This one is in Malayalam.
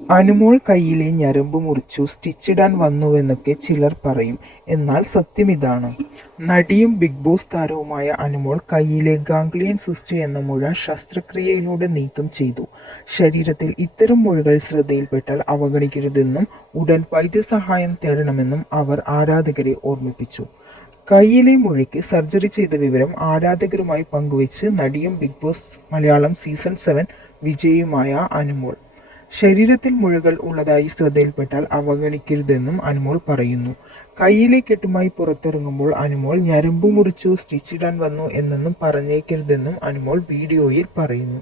അനുമോൾ കൈയിലെ ഞരമ്പ് മുറിച്ചു സ്റ്റിച്ചിടാൻ വന്നുവെന്നൊക്കെ ചിലർ പറയും. എന്നാൽ സത്യമിതാണ്. നടിയും ബിഗ് ബോസ് താരവുമായ അനുമോൾ കൈയിലെ ഗാംഗ്ലിയൻ സിസ്റ്റ് എന്ന മുഴ ശസ്ത്രക്രിയയിലൂടെ നീക്കം ചെയ്തു. ശരീരത്തിൽ ഇത്തരം മുഴകൾ ശ്രദ്ധയിൽപ്പെട്ടാൽ അവഗണിക്കരുതെന്നും ഉടൻ വൈദ്യസഹായം തേടണമെന്നും അവർ ആരാധകരെ ഓർമ്മിപ്പിച്ചു. കൈയിലെ മുഴയ്ക്ക് സർജറി ചെയ്ത വിവരം ആരാധകരുമായി പങ്കുവച്ച് നടിയും ബിഗ് ബോസ് മലയാളം സീസൺ 7 വിജയിയുമായ അനുമോൾ, ശരീരത്തിൽ മുഴകൾ ഉള്ളതായി ശ്രദ്ധയിൽപ്പെട്ടാൽ അവഗണിക്കരുതെന്നും അനുമോൾ പറയുന്നു. കൈയിലെ കെട്ടുമായി പുറത്തിറങ്ങുമ്പോൾ അനുമോൾ ഞരമ്പ് മുറിച്ചു സ്റ്റിച്ചിടാൻ വന്നു എന്നൊന്നും പറഞ്ഞേക്കരുതെന്നും അനുമോൾ വീഡിയോയിൽ പറയുന്നു.